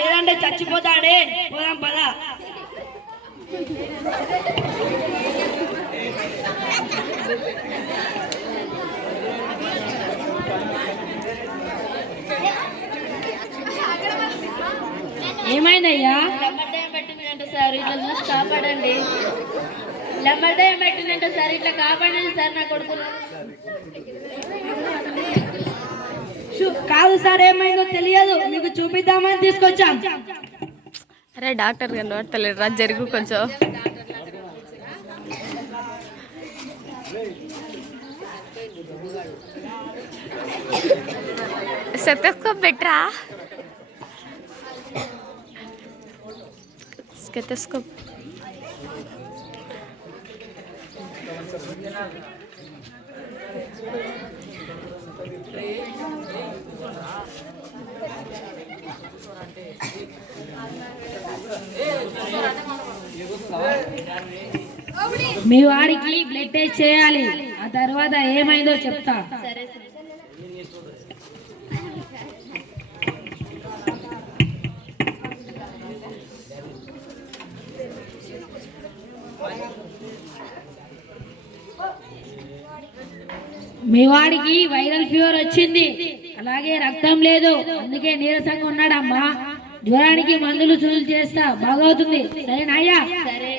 లేదంటే చచ్చిపోతాడే. పోదాం పదా. ఏమైందయ్యా? లెమ్మర్దయం పెట్టిందంట సార్, ఇట్లా చూసి కాపాడండి. లెమ్మర్దయం పెట్టిందంట సార్, ఇట్లా కాపాడండి సార్ నా కొడుకులు. కాదు సార్, ఏమైందో తెలియదు, మీకు చూపిద్దామని తీసుకొచ్చాం. అరే డాక్టర్ గారు పడతలేరు రా, జరుగు కొంచెం. స్టెథోస్కోప్ పెట్టరా, స్టెథోస్కోప్. మీ వాడికి బ్లడ్ టెస్ట్ చేయాలి, ఆ తర్వాత ఏమైందో చెప్తా. సరే సార్. మీ వాడికి వైరల్ ఫీవర్ వచ్చింది, అలాగే రక్తం లేదు, అందుకే నీరసంగా ఉన్నాడమ్మా. జ్వరానికి మందులు సూచనలు చేస్తా, బాగవుతుంది. సరేనా అయ్యా? సరే.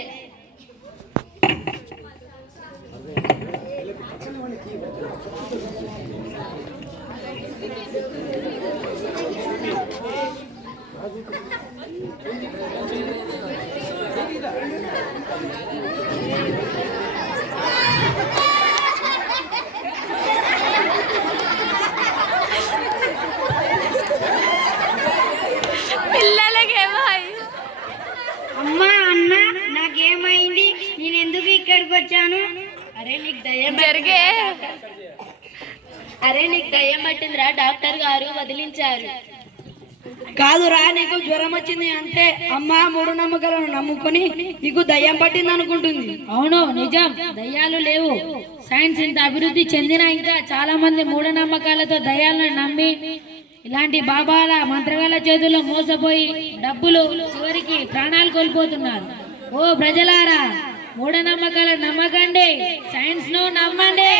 అమ్మా అన్న, నాకేమైంది? నేను ఎందుకు ఇక్కడికి వచ్చాను? అరే నీకు దయ్యం జరిగే. అరే నీకు దయ్యం పట్టిందిరా, డాక్టర్ గారు వదిలించారు. కాదురా, నీకు జ్వరం వచ్చింది అంతే. అమ్మ మూఢనమ్మకాలను నమ్ముకొని నీకు దయ్యం పట్టింది అనుకుంటుంది. అవును నిజం, దయ్యాలు లేవు. సైన్స్ ఇంత అభివృద్ధి చెందిన ఇంకా చాలా మంది మూఢనమ్మకాలతో దయ్యాలను నమ్మి ఇలాంటి బాబాల మంత్రగాళ్ళ చేతుల్లో మోసపోయి డబ్బులు చివరికి ప్రాణాలు కోల్పోతున్నారు. ఓ ప్రజలారా, మూఢనమ్మకాలను నమ్మకండి, సైన్స్ ను నమ్మండి.